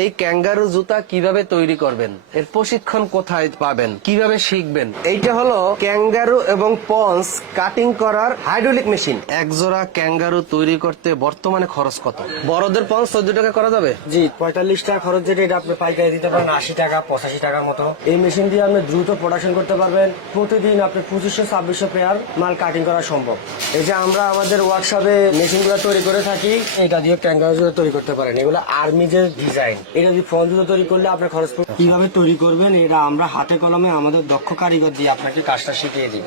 এই ক্যাঙ্গারু জুতা কীভাবে তৈরি করবেন? এর প্রশিক্ষণ কোথায় পাবেন? কীভাবে শিখবেন? এইটা হলো ক্যাঙ্গারু এবং পন্স কাটিং করার হাইড্রোলিক মেশিন। এক জোড়া ক্যাঙ্গারু তৈরি করতে বর্তমানে খরচ কত? বড়দের পন্স চোদ্দ টাকা করা যাবে? জি, পঁয়তাল্লিশ টাকা খরচ যেটা, এটা আপনি পাইকারি দিতে পারেন আশি টাকা, পঁচাশি টাকার মতো। এই মেশিন দিয়ে আপনি দ্রুত প্রোডাকশন করতে পারবেন। প্রতিদিন আপনি পঁচিশশো, ছাব্বিশশো পেয়ার মাল কাটিং করা সম্ভব। এই যে আমরা আমাদের ওয়ার্কশপে মেশিনগুলো তৈরি করে থাকি, এটা দিয়ে ক্যাঙ্গারু জুতো তৈরি করতে পারেন। এগুলো আর্মি যে ডিজাইন এটা দিয়ে ফোন জুতো তৈরি করলে আপনার খরচ। কীভাবে তৈরি করবেন? এটা আমরা হাতে কলমে আমাদের দক্ষ কারিগর দিয়ে আপনাকে কাজটা শিখিয়ে দিয়ে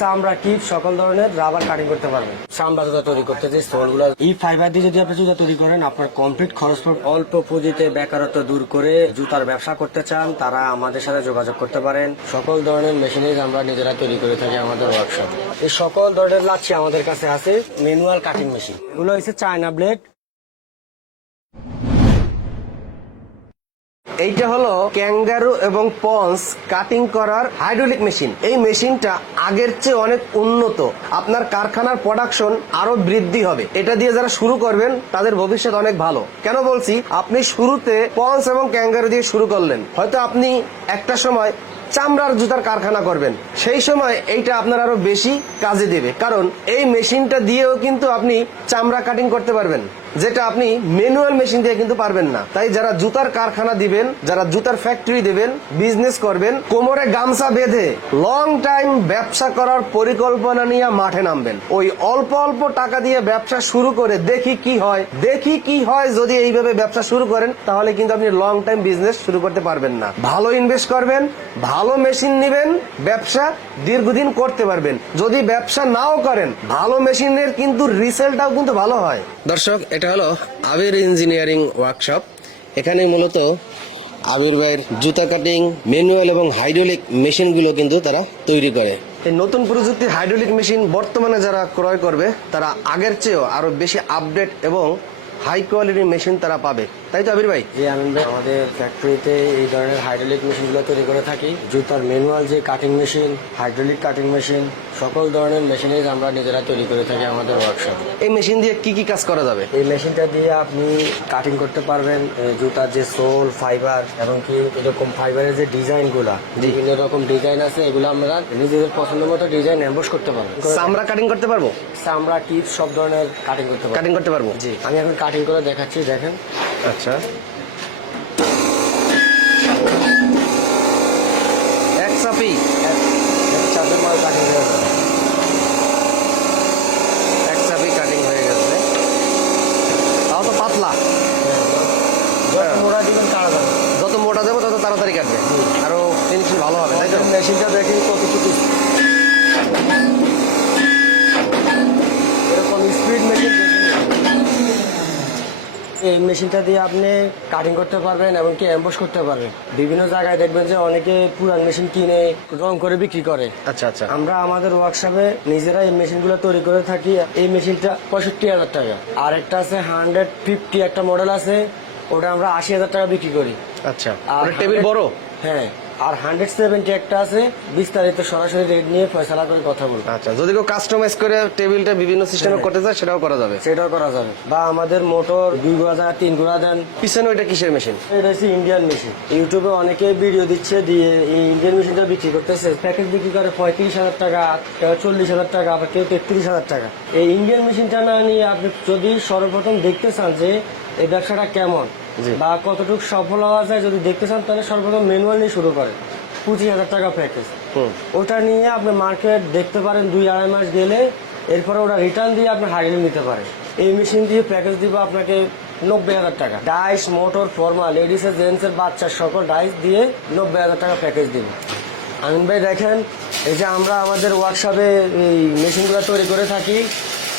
চামড়া, টিপ, সকল ধরনের রাবার কাটিং করতে পারবেন চামড়া তৈরি করতে যে সোলগুলো এই ফাইবার দিয়ে যদি আপনি তৈরি করেন, আপনার কমপ্লিট খরচ। অল্প পুঁজিতে বেকারত্ব দূর করে জুতার ব্যবসা করতে চান, তারা আমাদের সাথে যোগাযোগ করতে পারেন। সকল ধরনের মেশিনারিজ আমরা নিজেরা তৈরি করে থাকি আমাদের ওয়ার্কশপ এই সকল ধরনের লাচ্ছি আমাদের কাছে আছে ম্যানুয়াল কাটিং মেশিন এগুলো হচ্ছে চায়না ব্লেড এইটা হলো ক্যাঙ্গারু এবং পন্স কাটিং করার হাইড্রোলিক মেশিন। এই মেশিনটা আগের চেয়ে অনেক উন্নত। আপনার কারখানার প্রোডাকশন আরও বৃদ্ধি হবে। এটা দিয়ে যারা শুরু করবেন, তাদের ভবিষ্যৎ অনেক ভালো। কেন বলছি? আপনি শুরুতে পন্স এবং ক্যাঙ্গারু দিয়ে শুরু করলেন। হয়তো আপনি একটা সময় চামড়ার জুতার কারখানা করবেন। সেই সময় এইটা আপনার আরও বেশি কাজে দেবে। কারণ এই মেশিনটা দিয়েও কিন্তু আপনি চামড়া কাটিং করতে পারবেন। যেটা আপনি ম্যানুয়াল মেশিন দিয়ে কিন্তু পারবেন না। তাই যারা জুতার কারখানা দিবেন, যারা জুতার ফ্যাক্টরি দিবেন বিজনেস করবেন, কোমরে গামছা বেঁধে লং টাইম ব্যবসা করার পরিকল্পনা নিয়ে মাঠে নামবেন। ওই অল্প অল্প টাকা দিয়ে ব্যবসা শুরু করে দেখি কি হয়। দেখি কি হয় যদি এইভাবে ব্যবসা শুরু করেন, তাহলে কিন্তু আপনি লং টাইম বিজনেস শুরু করতে পারবেন না। ভালো ইনভেস্ট করবেন, ভালো মেশিন নিবেন, ব্যবসা দীর্ঘদিন করতে পারবেন। যদি ব্যবসা নাও করেন, ভালো মেশিনের কিন্তু রিসেলটাও কিন্তু ভালো হয়। দর্শক, এটা হলো আবির ইঞ্জিনিয়ারিং ওয়ার্কশপ। এখানে মূলত আবির ভাইয়ের জুতা কাটিং ম্যানুয়াল এবং হাইড্রোলিক মেশিনগুলো কিন্তু তারা তৈরি করে। এই নতুন প্রযুক্তি হাইড্রোলিক মেশিন বর্তমানে যারা ক্রয় করবে, তারা আগের চেয়েও আরও বেশি আপডেট এবং হাই কোয়ালিটির মেশিন তারা পাবে। তাই তো আবির ভাই? যে আনন্দ আমাদের ফ্যাক্টরিতে এই ধরনের হাইড্রোলিক মেশিনগুলো তৈরি করে থাকি। জুতার ম্যানুয়াল যে cutting machine hydraulic cutting machine সকল ধরনের মেশিনারিজ আমরা নিজেরা তৈরি করে থাকি আমাদের ওয়ার্কশপে এই মেশিন দিয়ে কি কি কাজ করা যাবে? এই মেশিনটা দিয়ে আপনি কাটিং করতে পারবেন জুতার যে সোল ফাইবার এবং কি এরকম ফাইবারের যে ডিজাইনগুলা বিভিন্ন রকম ডিজাইন আছে এগুলো আমরা নিজেদের পছন্দ মতো ডিজাইন এম্বস করতে পারব। চামড়া কাটিং করতে পারব? চামড়া টিপ সব ধরনের কাটিং করতে পারব। কাটিং করতে পারব? জি আমি এখন কাটিং করে দেখাচ্ছি দেখেন। আচ্ছা। এক চাপি। এক- এক মাল কাটিং হয়ে যাবে এক চাপি কাটিং হয়ে গেছে। তাও তো পাতলা। যত মোড়া দিবেন তাড়া যাবে। যত মোটা যাব তত তাড়াতাড়ি কাটবে। আরও ফিনিশিং ভালো হবে তাই তো? মেশিনটা দেখেন কতটুকু এরকম স্পিড মেশিন এই মেশিনটা দিয়ে আপনি কাটিং করতে পারবেন এবং কি এম্বস করতে পারবেন। বিভিন্ন জায়গায় দেখবেন যে অনেকে পুরান মেশিন কিনে রং করে বিক্রি করে। আচ্ছা আচ্ছা। আমরা আমাদের ওয়ার্কশপে নিজেরা এই মেশিনগুলো তৈরি করে থাকি। এই মেশিনটা পঁয়ষট্টি হাজার টাকা। আর একটা আছে হান্ড্রেড ফিফটি একটা মডেল আছে। ওটা আমরা আশি হাজার টাকা বিক্রি করি। আচ্ছা। আর টেবিল বড়? হ্যাঁ। আর হান্ড্রেড সেভেন্টি একটা আছে বিস্তারিত সরাসরি রেট নিয়ে ফয়সালা করে কথা বলব। আচ্ছা যদি কেউ কাস্টমাইজ করে টেবিলটা বিভিন্ন সিস্টেমে হ্যাঁ। করতে চায় সেটাও করা যাবে। সেটাও করা যাবে। বা আমাদের মোটর দুই ঘোড়া তিন ঘোড়া দেন পিছনে ওইটা কিসের মেশিন এটা হচ্ছে ইন্ডিয়ান মেশিন ইউটিউবে অনেকে ভিডিও দিচ্ছে দিয়ে এই ইন্ডিয়ান মেশিনটা বিক্রি করতেছে। প্যাকেজ বিক্রি করে পঁয়ত্রিশ হাজার টাকা কেউ চল্লিশ হাজার টাকা আবার কেউ তেত্রিশ হাজার টাকা। এই ইন্ডিয়ান মেশিনটা না নিয়ে আপনি যদি সর্বপ্রথম দেখতে চান যে এই ব্যবসাটা কেমন। বা কতটুকু সফল হওয়া যায় যদি দেখতে চান তাহলে সর্বপ্রথম ম্যানুয়াল নিয়ে শুরু করেন। পঁচিশ হাজার টাকা প্যাকেজ ওটা নিয়ে আপনি মার্কেট দেখতে পারেন দুই আড়াই মাস গেলে এরপরে ওরা রিটার্ন দিয়ে আপনি হারিয়ে নিতে পারেন। এই মেশিন দিয়ে প্যাকেজ দিব আপনাকে নব্বই হাজার টাকা। ডাইস মোটর ফর্মা লেডিসের জেন্টসের বাচ্চার সকল ডাইস দিয়ে নব্বই হাজার টাকা প্যাকেজ দিব। আমিন ভাই দেখেন এই যে আমরা আমাদের ওয়ার্কশপে এই মেশিনগুলো তৈরি করে থাকি।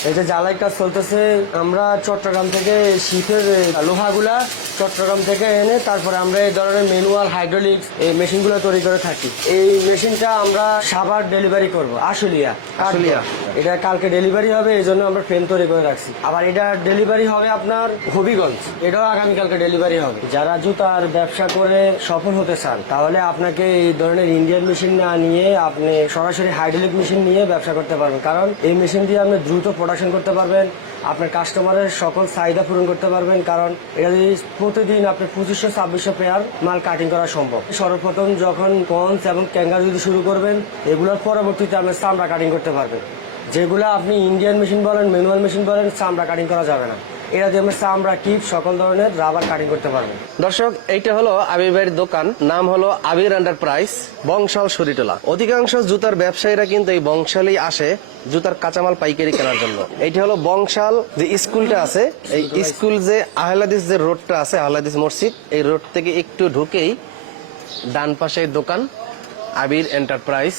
যে জ্বালাই কাজ চলতেছে আমরা চট্টগ্রাম থেকে শীতের লোহাগুলা চট্টগ্রাম থেকে এনে তারপরে আমরা এই ধরনের ম্যানুয়াল হাইড্রোলিক্স এই মেশিনগুলো তৈরি করে থাকি। এই মেশিনটা আমরা সাবার ডেলিভারি করব আশুলিয়া। আশুলিয়া। এটা কালকে ডেলিভারি হবে এই জন্য আমরা ফ্রেম তৈরি করে রাখছি। আবার এটা ডেলিভারি হবে আপনার হবিগঞ্জ। এটাও আগামীকালকে ডেলিভারি হবে। যারা জুতার ব্যবসা করে সফল হতে চান তাহলে আপনাকে এই ধরনের ইন্ডিয়ান মেশিন না নিয়ে আপনি সরাসরি হাইড্রোলিক মেশিন নিয়ে ব্যবসা করতে পারবেন। কারণ এই মেশিন দিয়ে আপনি দ্রুত প্রোডাক্ট প্রোডাকশন করতে পারবেন, আপনার কাস্টমারের সকল চাহিদা পূরণ করতে পারবেন, কারণ এটা যদি প্রতিদিন আপনি পঁচিশশো, ছাব্বিশশো পেয়ার মাল কাটিং করা সম্ভব। সর্বপ্রথম যখন পঞ্চ এবং ক্যাঙ্গার যদি শুরু করবেন, এগুলোর পরবর্তীতে আপনি চামড়া কাটিং করতে পারবেন। যেগুলো আপনি ইন্ডিয়ান মেশিন বলেন ম্যানুয়াল মেশিন বলেন, চামড়া কাটিং করা যাবে না। এটা দিয়ে আপনি চামড়া টিপ সকল ধরনের রাবার কাটিং করতে পারবেন দর্শক, এইটা হলো আবির ভাইয়ের দোকান, নাম হলো আবির এন্টারপ্রাইজ বংশাল শরীটোলা অধিকাংশ জুতার ব্যবসায়ীরা কিন্তু এই বংশালেই আসে জুতার কাঁচামাল পাইকারি কেনার জন্য। এইটা হলো বংশাল যে স্কুলটা আছে, এই স্কুল যে আহলাদিস যে রোডটা আছে, আহলাদিস মসজিদ, এই রোড থেকে একটু ঢুকেই ডান পাশে দোকান, আবির এন্টারপ্রাইজ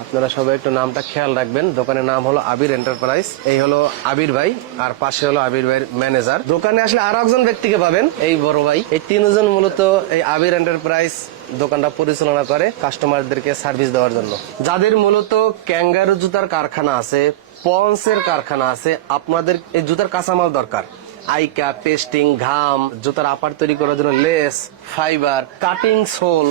আপনারা সবাই একটু নামটা খেয়াল রাখবেন। দোকানের নাম হলো আবির এন্টারপ্রাইজ এই হলো আবির ভাই, আর পাশে হলো আবির ভাইয়ের ম্যানেজার দোকানে আসলে আর একজন ব্যক্তিকে পাবেন, এই বড় ভাই। এই তিনজন মূলত এই আবির এন্টারপ্রাইজ দোকানটা পরিচালনা করে কাস্টমারদেরকে সার্ভিস দেওয়ার জন্য। যাদের মূলত ক্যাঙ্গারু জুতার কারখানা আছে, পন্সের কারখানা আছে, আপনাদের এই জুতার কাঁচামাল দরকার। আইকা, পেস্টিং, ঘাম, জুতার আপার তৈরি করার জন্য লেস, ফাইবার কাটিং সোল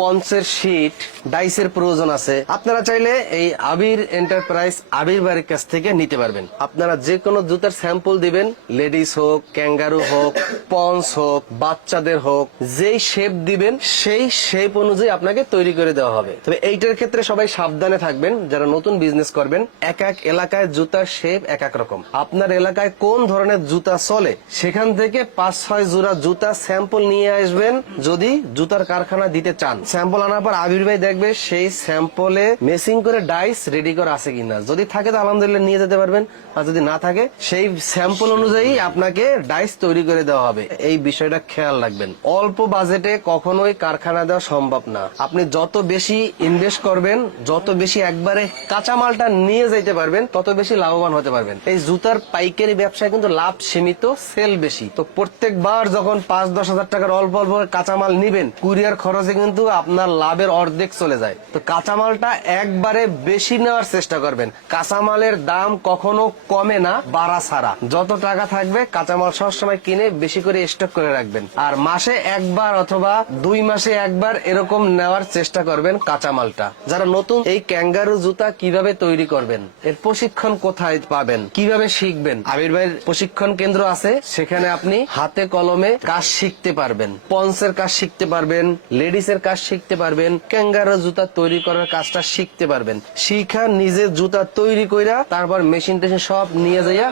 পঞ্চের শীট ডাইসের প্রয়োজন আছে। আপনারা চাইলে এই আবির এন্টারপ্রাইজ আবির বাড়ির কাছ থেকে নিতে পারবেন। আপনারা যে কোনো জুতার স্যাম্পল দিবেন লেডিস হোক ক্যাঙ্গারু হোক পন্স হোক, বাচ্চাদের হোক, যেই শেপ দিবেন, সেই শেপ অনুযায়ী আপনাকে তৈরি করে দেওয়া হবে। তবে এইটার ক্ষেত্রে সবাই সাবধানে থাকবেন, যারা নতুন বিজনেস করবেন, এক এক এলাকায় জুতার শেপ এক এক রকম। আপনার এলাকায় কোন ধরনের জুতা চলে, সেখান থেকে পাঁচ ছয় জোড়া জুতা স্যাম্পল নিয়ে আসবেন, যদি জুতার কারখানা দিতে চান। স্যাম্পল আনার পর আবির ভাই দেখবে সেই স্যাম্পলে মেসিং করে ডাইস রেডি করা আছে কিনা। যদি থাকে তো আলহামদুলিল্লাহ নিয়ে যেতে পারবেন, আর যদি না থাকে, সেই স্যাম্পল অনুযায়ী আপনাকে ডাইস তৈরি করে দেওয়া হবে। এই বিষয়টা খেয়াল রাখবেন। অল্প বাজেটে কখনোই কারখানা দেওয়া সম্ভব না। আপনি যত বেশি ইনভেস্ট করবেন, যত বেশি একবারে কাঁচামালটা নিয়ে যাইতে পারবেন, তত বেশি লাভবান হতে পারবেন। এই জুতার পাইকারি ব্যবসায় কিন্তু লাভ সীমিত সেল বেশি। তো প্রত্যেকবার যখন পাঁচ দশ হাজার টাকার অল্প অল্প কাঁচামাল নিবেন কুরিয়ার খরচে কিন্তু আপনার লাভের অর্ধেক চলে যায়। তো কাঁচামালটা একবারে বেশি নেওয়ার চেষ্টা করবেন। কাঁচামালের দাম কখনো কমে না, বাড়া ছাড়া। যত টাকা থাকবে, কাঁচামাল সবসময় কিনে বেশি করে স্টক করে রাখবেন। আর মাসে একবার অথবা দুই মাসে একবার এরকম নেওয়ার চেষ্টা করবেন কাঁচামালটা। যারা নতুন, এই ক্যাঙ্গারু জুতা কীভাবে তৈরি করবেন? এর প্রশিক্ষণ কোথায় পাবেন? কীভাবে শিখবেন? আবির ভাইয়ের প্রশিক্ষণ কেন্দ্র আছে। সেখানে আপনি হাতে কলমে কাজ শিখতে পারবেন। পন্সের কাজ শিখতে পারবেন। লেডিস এর কাজ শিখতে পারবেন। ক্যাঙ্গারু জুতা তৈরি করার কাজটা শিখতে পারবেন। শিখা নিজে জুতা তৈরি কইরা তারপর মেশিন টেশিন সব নিয়ে যাইয়া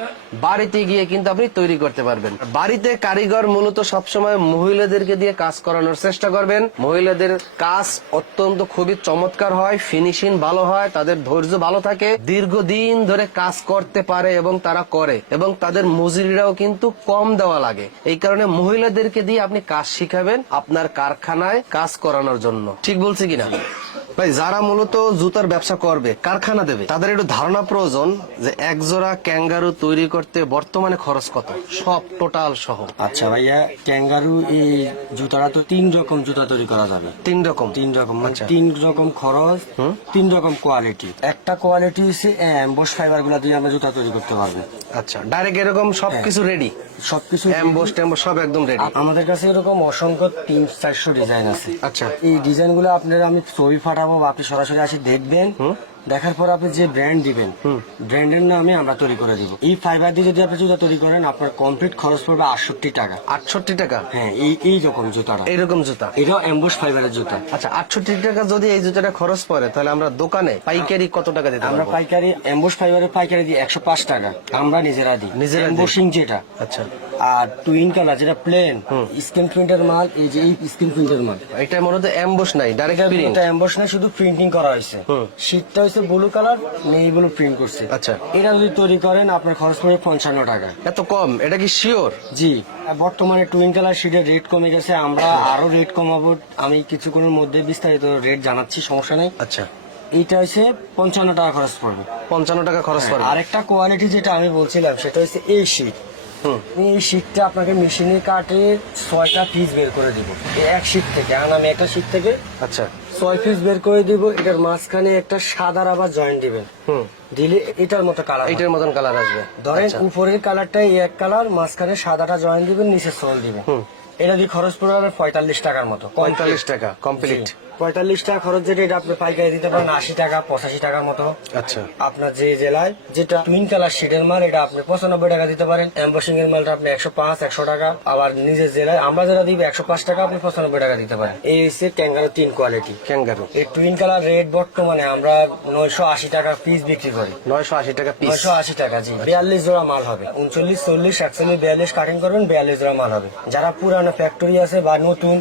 বাড়িতে গিয়ে কিন্তু আপনি তৈরি করতে পারবেন। বাড়িতে কারিগর মূলত সবসময় মহিলাদেরকে দিয়ে কাজ করানোর চেষ্টা করবেন। মহিলাদের কাজ অত্যন্ত খুবই চমৎকার হয় ফিনিশিং ভালো হয়, তাদের ধৈর্য ভালো থাকে, দীর্ঘদিন ধরে কাজ করতে পারে এবং তারা করে এবং তাদের মজুরিরাও কিন্তু কম দেওয়া লাগে। এই কারণে মহিলাদেরকে দিয়ে আপনি কাজ শিখাবেন, আপনার কারখানায় কাজ করানোর জন্য। ঠিক বলছি কিনা? ভাই যারা মূলত জুতার ব্যবসা করবে কারখানা দেবে তাদের একটু ধারণা প্রয়োজন যে এক জোড়া ক্যাঙ্গারু তৈরি করতে বর্তমানে খরচ কত। সব টোটাল সহ। আচ্ছা ভাইয়া ক্যাঙ্গারু এই জুতাটা তো তিন রকম জুতা তৈরি করা যাবে। তিন রকম? তিন রকম মানে আচ্ছা। তিন রকম খরচ তিন রকম কোয়ালিটি একটা কোয়ালিটি হচ্ছে অ্যাম্বোস ফাইবারগুলা দিয়ে আমরা জুতা তৈরি করতে পারব। আচ্ছা ডাইরেক্ট এরকম সবকিছু রেডি সবকিছু অ্যাম্বোস ট্যাম্বোস সব একদম রেডি আমাদের কাছে এরকম অসংখ্য তিন চারশো ডিজাইন আছে। আচ্ছা। এই ডিজাইনগুলো আপনারা আমি ছবি ফাটাবো বা আপনি সরাসরি আসি দেখবেন। দেখার পর আপনি যে ব্র্যান্ড দিবেন ব্র্যান্ডের নামে আমরা তৈরি করে দিব। এই ফাইবার দিয়ে যদি আপনি জুতা তৈরি করেন আপনার কমপ্লিট খরচ পড়বে আটষট্টি টাকা। আটষট্টি টাকা? হ্যাঁ এই এই রকম জুতাটা। এইরকম জুতা? এটাও অ্যাম্বোস ফাইবারের জুতা। আচ্ছা আটষট্টি টাকা যদি এই জুতাটা খরচ পড়ে তাহলে আমরা দোকানে পাইকারি কত টাকা দিতে আমরা পাইকারি অ্যাম্বোস ফাইবারের পাইকারি দিই একশো পাঁচ টাকা। আমরা নিজেরা দিই। নিজেরা দিই। যেটা। আচ্ছা। আর টুইন কালার যেটা প্লেন স্ক্রিন প্রিন্টের মাল এই যে এই স্ক্রিন প্রিন্টের মাল। এটা মনে মূলত অ্যাম্বোস নাই ডাইরেক্ট প্রিন্ট এটা এম্বস না শুধু প্রিন্টিং করা হয়েছে। শীতটা হয়েছে ব্লু কালার নেই ব্লু প্রিন্ট করছে। আচ্ছা। এটা যদি তৈরি করেন আপনার খরচ পড়বে পঞ্চান্ন টাকা। এত কম? এটা কি শিওর জি। বর্তমানে টুইন কালার শিটের রেট কমে গেছে আমরা আরও রেট কমাবো। আমি কিছুক্ষণের মধ্যে বিস্তারিত রেট জানাচ্ছি সমস্যা নেই। আচ্ছা। এইটা হচ্ছে পঞ্চান্ন টাকা খরচ পড়বে। পঞ্চান্ন টাকা খরচ পড়বে। আরেকটা কোয়ালিটি যেটা আমি বলছিলাম সেটা হচ্ছে এই শীট হুম। এই শীটটা আপনাকে মেশিনে কাটে ছয়টা পিস বের করে দিব এক শীট থেকে। আর আমি একটা শীট থেকে আচ্ছা। ছয় পিস বের করে দিব এটার মাঝখানে একটা সাদা রাবার জয়েন্ট দিবেন। হুম। দিলে এটার মতো কালার এটার মতন কালার আসবে। ধরেন আচ্ছা। উপরের কালারটা এক কালার মাঝখানে সাদাটা জয়েন্ট দিবেন নিচে সোল দিবেন। হুম। এটা দিয়ে খরচ পড়ে হবে পঁয়তাল্লিশ টাকার মতো। পঁয়তাল্লিশ টাকা কমপ্লিট পঁয়তাল্লিশ টাকা খরচ যেটা এটা আপনি পাইকারি দিতে পারেন আশি টাকা পঁচাশি টাকার মতো। আচ্ছা। আপনার যে জেলায় যেটা টুইন কালার শেডের মাল এটা আপনি পঁচানব্বই টাকা দিতে পারেন। এম্বসিং এর মালটা আপনি একশো পাঁচ একশো টাকা। আবার নিজের জেলায় আমরা যেটা দিব একশো পাঁচ টাকা আপনি পঁচানব্বই টাকা দিতে পারেন। এই হচ্ছে ক্যাঙ্গারো তিন কোয়ালিটি ক্যাঙ্গারু এই টুইন কালার রেট বর্তমানে আমরা নয়শো আশি টাকা পিস বিক্রি করি। নয়শো আশি টাকা পিস নয়শো আশি টাকা জি। বিয়াল্লিশ জোড়া মাল হবে। উনচল্লিশ চল্লিশ একচল্লিশ বিয়াল্লিশ কাটিং করবেন বিয়াল্লিশ জোড়া মাল হবে। যারা পুরানো ফ্যাক্টরি আছে বা নতুন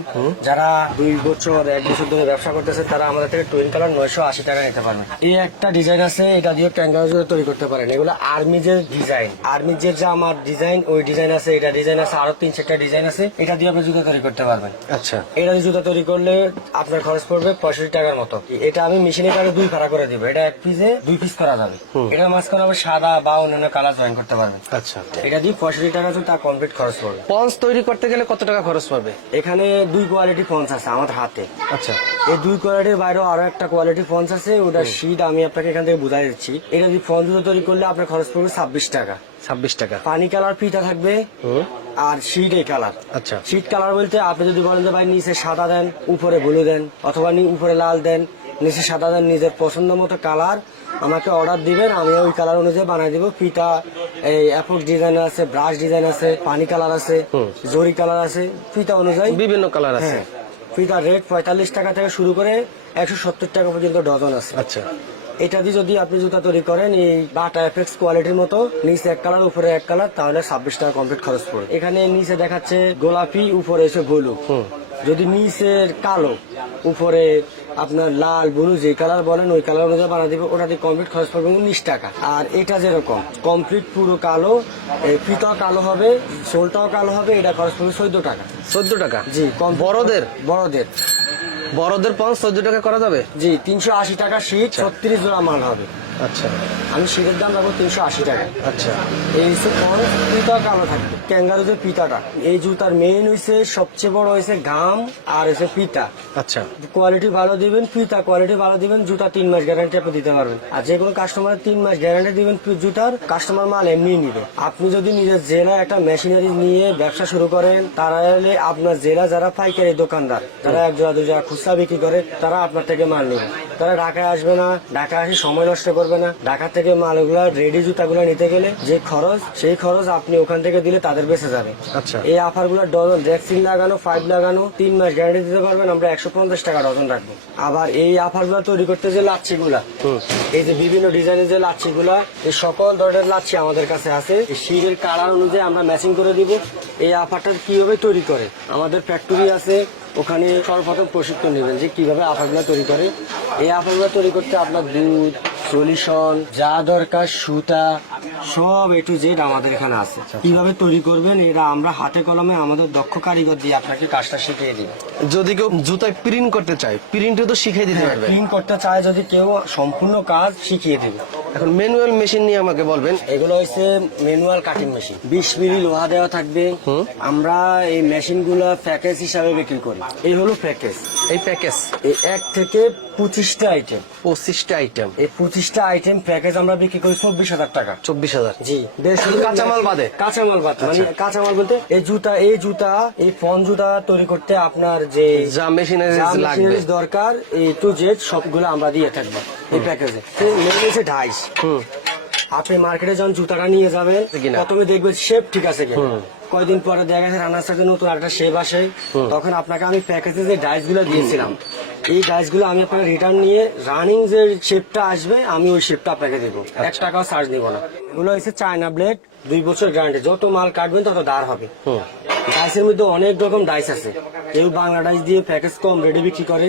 যারা দুই বছর এক বছর ধরে ব্যবসা করতেছে তারা আমাদের থেকে টুইন কালার নয়শো আশি টাকা নিতে পারবেন এই একটা ডিজাইন আছে এটা দিয়ে জুতো তৈরি করতে পারেন। এগুলো আর্মি যে ডিজাইন আর্মি যে যে আমার ডিজাইন ওই ডিজাইন আছে এটা ডিজাইন আছে আরও তিন চারটা ডিজাইন আছে এটা দিয়ে আপনি জুতো তৈরি করতে পারবেন। আচ্ছা। এটা দিয়ে জুতো তৈরি করলে আপনার খরচ পড়বে পঁয়ষট্টি টাকার মতো। এটা আমি মেশিনে কাটে দুই ভাড়া করে দিব। এটা এক পিসে দুই পিস করা যাবে। এটার মাঝখানে আবার সাদা বা অন্যান্য কালার জয়েন করতে পারবেন। আচ্ছা। এটা দিয়ে পঁয়ষট্টি টাকা তার কমপ্লিট খরচ পড়বে। পঞ্চ তৈরি করতে গেলে কত টাকা খরচ পড়বে? এখানে দুই কোয়ালিটি ফোনস আছে আমাদের হাতে। আচ্ছা। এই দুই কোয়ালিটির বাইরেও আরও একটা কোয়ালিটি ফোনস আছে ওটা শীত আমি আপনাকে এখান থেকে বুঝাই দিচ্ছি। এটা দিয়ে ফোন জুতো তৈরি করলে আপনার খরচ পড়বে ছাব্বিশ টাকা। ছাব্বিশ টাকা। পানি কালার পিঠা থাকবে আর শীত এই কালার আচ্ছা। শীত কালার বলতে আপনি যদি বলেন যে ভাই নিচে সাদা দেন উপরে ব্লু দেন অথবা উপরে লাল দেন নিচে সাদা দেন নিজের পছন্দ মতো কালার আমাকে অর্ডার দিবেন আমি ওই কালার অনুযায়ী বানাই দিব। পিতা এই অ্যাপোক ডিজাইন আছে ব্রাশ ডিজাইন আছে পানি কালার আছে জরি কালার আছে পিতা অনুযায়ী বিভিন্ন কালার আছে। পিতার রেট পঁয়তাল্লিশ টাকা থেকে শুরু করে একশো সত্তর টাকা পর্যন্ত ডজন আছে। আচ্ছা। এটা দিয়ে যদি আপনি জুতা তৈরি করেন এই বাটা এফেক্স কোয়ালিটির মতো নিচে এক কালার উপরে এক কালার তাহলে ছাব্বিশ টাকা কমপ্লিট খরচ পড়ে এখানে নিচে দেখাচ্ছে গোলাপি উপরে এসে হলুদ যদি নিচের কালো উপরে আপনার লাল বুলু যে কালার বলেন ওই কালার অনুযায়ী বানা দিবে। ওটা দিয়ে কমপ্লিট খরচ পড়বে উনিশ টাকা। আর এটা যেরকম কমপ্লিট পুরো কালো ফিতাও কালো হবে সোলটাও কালো হবে এটা খরচ পড়বে চোদ্দ টাকা। চোদ্দ টাকা? জি কম বড়দের? বড়দের। বড়দের পঞ্চ চোদ্দ টাকা করা যাবে? জি তিনশো আশি টাকা শীত ছত্রিশ জোড়া মাল হবে। আচ্ছা। আমি শীতের দাম রাখব তিনশো আশি টাকা। আচ্ছা। এই হচ্ছে পরে পিতা কালো থাকবে ক্যাঙ্গারু যে পিতাটা এই জুতার মেইন হইছে সবচেয়ে বড় হয়েছে ঘাম আর হচ্ছে পিতা। আচ্ছা। কোয়ালিটি ভালো দিবেন পিতা কোয়ালিটি ভালো দিবেন জুতা তিন মাস গ্যারান্টি আপনি দিতে পারবেন। আর যে কোনো কাস্টমার তিন মাস গ্যারান্টি দিবেন জুতার কাস্টমার মাল এমনি নিবে। আপনি যদি নিজের জেলা একটা মেশিনারি নিয়ে ব্যবসা শুরু করেন তারা হলে আপনার জেলা যারা পাইকারি দোকানদার যারা এক জোড়া দুই জোড়া খুচরা বিক্রি করে তারা আপনার থেকে মাল নেবে। তারা ঢাকায় আসবে না ঢাকায় আসে সময় নষ্ট করবে না। ঢাকা থেকে মালগুলা রেডি জুতাগুলো নিতে গেলে যে খরচ সেই খরচ আপনি ওখান থেকে দিলে তাদের বেঁচে যাবে। আচ্ছা। এই অফারগুলো ডজন ভ্যাকসিন লাগানো ফাইভ লাগানো তিন মাস গ্যারান্টি দিতে পারবেন আমরা একশো পঞ্চাশ টাকা ডজন রাখব। আবার এই অফারগুলো তৈরি করতে যে লাচ্ছি গুলা এই যে বিভিন্ন ডিজাইনের যে লাচ্ছি গুলা এই সকল ধরনের লাচ্ছি আমাদের কাছে আছে। শিরের কালার অনুযায়ী আমরা ম্যাচিং করে দিব। এই অফারটা কীভাবে তৈরি করে? আমাদের ফ্যাক্টরি আছে ওখানে সর্বপ্রথম প্রশিক্ষণ নেবেন যে কীভাবে আফারগুলো তৈরি করে। এই আফারগুলো তৈরি করতে আপনার দুধ সলিউশন যা দরকার সুতা সব এ টু জেড আমাদের এখানে আছে। কীভাবে তৈরি করবেন এটা আমরা হাতে কলমে আমাদের দক্ষ কারিগর দিয়ে আপনাকে কাজটা শিখিয়ে দিব। যদি কেউ জুতায় প্রিন্ট করতে চায় প্রিন্টও তো শিখিয়ে দিতে পারবে। প্রিন্ট করতে চায় যদি কেউ সম্পূর্ণ কাজ শিখিয়ে দেবে। এখন ম্যানুয়াল মেশিন নিয়ে আমাকে বলবেন। এগুলো হচ্ছে ম্যানুয়াল কাটিং মেশিন বিশ মিলি লোহা দেওয়া থাকবে। আমরা এই মেশিনগুলা প্যাকেজ হিসাবে বিক্রি করি। এই হলো প্যাকেজ এই প্যাকেজ এই এক থেকে পঁচিশটা আইটেম পঁচিশটা আইটেম এই পঁচিশটা আইটেম প্যাকেজ আমরা বিক্রি করি চব্বিশ হাজার টাকা। চব্বিশ হাজার। জি। কাঁচামাল বাদে? কাঁচামাল বাদ মানে কাঁচামাল বলতে এই জুতা এই জুতা এই ফোন জুতা তৈরি করতে আপনার যে মেশিনারি দরকার এই টু জেড সবগুলো আমরা দিয়ে থাকব এই প্যাকেজে হুম। আপনি মার্কেটে যখন জুতাটা নিয়ে যাবেন? প্রথমে দেখবেন শেপ ঠিক আছে কিনা। কয়দিন পরে দেখা গেছে রান্নার সাথে নতুন একটা শেপ আসে। তখন আপনাকে আমি প্যাকেজে যে ডাইসগুলো দিয়েছিলাম এই গাছগুলো আমি আপনার রিটার্ন নিয়ে রানিং যে শেপটা আসবে আমি ওই শেপটা আপনাকে দেবো। এক টাকাও চার্জ নিব না। এগুলো হচ্ছে চায়না ব্লেড দুই বছর গ্যারান্টি যত মাল কাটবেন তত দাঁড় হবে। ডাইসের মধ্যে অনেক রকম ডাইস আছে। কেউ বাংলা ডাইস দিয়ে প্যাকেজ কম রেডি বিক্রি করে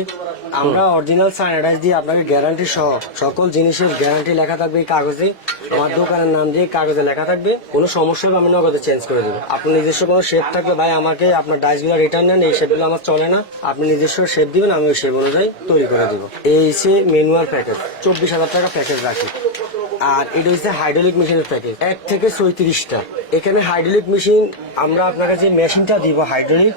আমরা অরিজিনাল চায়না ডাইস দিয়ে আপনাকে গ্যারান্টি সহ সকল জিনিসের গ্যারান্টি লেখা থাকবে এই কাগজে আমার দোকানের নাম দিয়ে কাগজে লেখা থাকবে কোনো সমস্যা হবে আমি নগদে চেঞ্জ করে দেবো। আপনার নিজস্ব কোনো শেপ থাকবে ভাই আমাকে আপনার ডাইসগুলো রিটার্ন নেন এই শেপগুলো আমার চলে না। আপনি নিজস্ব শেপ দিবেন আমি ওই শেপ অনুযায়ী তৈরি করে দেবো। এই হচ্ছে ম্যানুয়াল প্যাকেজ চব্বিশ হাজার টাকা প্যাকেজ রাখি। আর এটা হচ্ছে হাইড্রোলিক মেশিনের প্যাকেজ এক থেকে চৌত্রিশটা এখানে হাইড্রোলিক মেশিন আমরা আপনাকে যে মেশিনটা দিব হাইড্রোলিক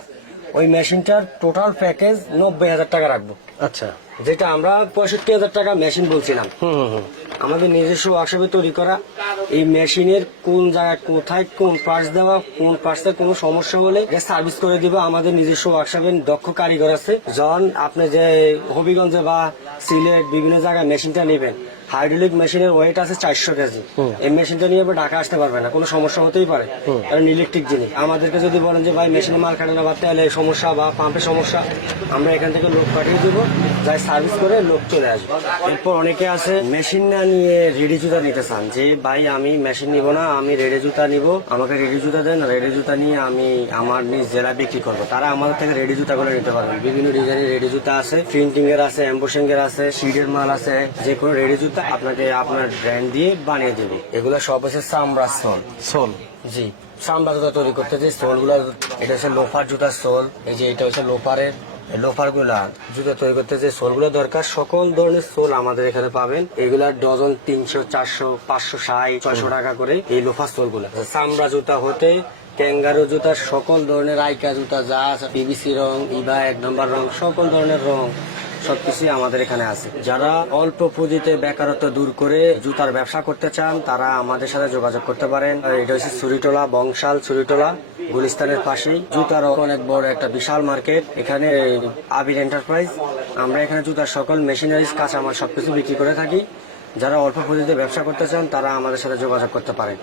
ওই মেশিনটার টোটাল প্যাকেজ নব্বই হাজার টাকা রাখব। আচ্ছা। যেটা আমরা পঁয়ষট্টি হাজার টাকা মেশিন বলছিলাম। হুম হুম হুম। আমাদের নিজস্ব ওয়ার্কশপে তৈরি করা এই মেশিনের কোন জায়গায় কোথায় কোন পার্টস দেওয়া কোন পার্টসের কোনো সমস্যা হলে সার্ভিস করে দিব আমাদের নিজস্ব ওয়ার্কশপে দক্ষ কারিগর আছে। যখন আপনি যে হবিগঞ্জে বা সিলেট বিভিন্ন জায়গায় মেশিনটা নেবেন হাইড্রোলিক মেশিনের ওয়েট আছে চারশো কেজি। এই মেশিনটা নিয়ে ঢাকা আসতে পারবে না কোনো সমস্যা হতেই পারে। কারণ ইলেকট্রিক জিনিস। আমাদেরকে যদি বলেন যে ভাই মেশিনে মাল কাটে না বা তেলে সমস্যা বা পাম্পের সমস্যা আমরা এখান থেকে লোক পাঠিয়ে দেবো। যাই সার্ভিস করে লোক চলে আসবে। এরপর অনেকে আছে মেশিন না নিয়ে রেডি জুতা নিতে চান যে ভাই আমি মেশিন নিব না আমি রেডি জুতা নিব আমাকে রেডি জুতা দেন রেডি জুতা নিয়ে আমি আমার নিজ জেলায় বিক্রি করব। তারা আমাদের থেকে রেডি জুতাগুলো নিতে পারবেন। বিভিন্ন ডিজাইনের রেডি জুতা আছে প্রিন্টিং এর আছে এম্বোসিং এর আছে শিডের মাল আছে যে কোনো রেডি জুতা আপনাকে আপনার ব্র্যান্ড দিয়ে বানিয়ে দেবে। এগুলো সব হচ্ছে চামড়ার সোল। সোল? জি। চামড়া জুতা তৈরি করতে যে সোলগুলা এটা হচ্ছে লোফার জুতার সোল এই যে এটা হচ্ছে লোফারের লোফারগুলা জুতা তৈরি করতে যে সোলগুলো দরকার, সকল ধরনের সোল আমাদের এখানে পাবেন। এগুলার ডজন তিনশো, চারশো, পাঁচশো, ষাট, ছয়শো টাকা করে এই লোফার সোলগুলা চামড়া জুতা হতে, ক্যাঙ্গারু জুতা সকল ধরনের আইকা জুতা যা আছে, পিভিসি রং, ইভা এক নম্বর রং, সকল ধরনের রং সবকিছুই আমাদের এখানে আছে। যারা অল্প পুঁজিতে বেকারত্ব দূর করে জুতার ব্যবসা করতে চান, তারা আমাদের সাথে যোগাযোগ করতে পারেন। এটা হচ্ছে ছুরিটোলা বংশাল ছুরিটোলা গুলিস্তানের পাশেই জুতার অনেক বড় একটা বিশাল মার্কেট। এখানে আবির এন্টারপ্রাইজ। আমরা এখানে জুতার সকল মেশিনারিজ, কাঁচামাল সবকিছু বিক্রি করে থাকি। যারা অল্প পুঁজিতে ব্যবসা করতে চান, তারা আমাদের সাথে যোগাযোগ করতে পারেন।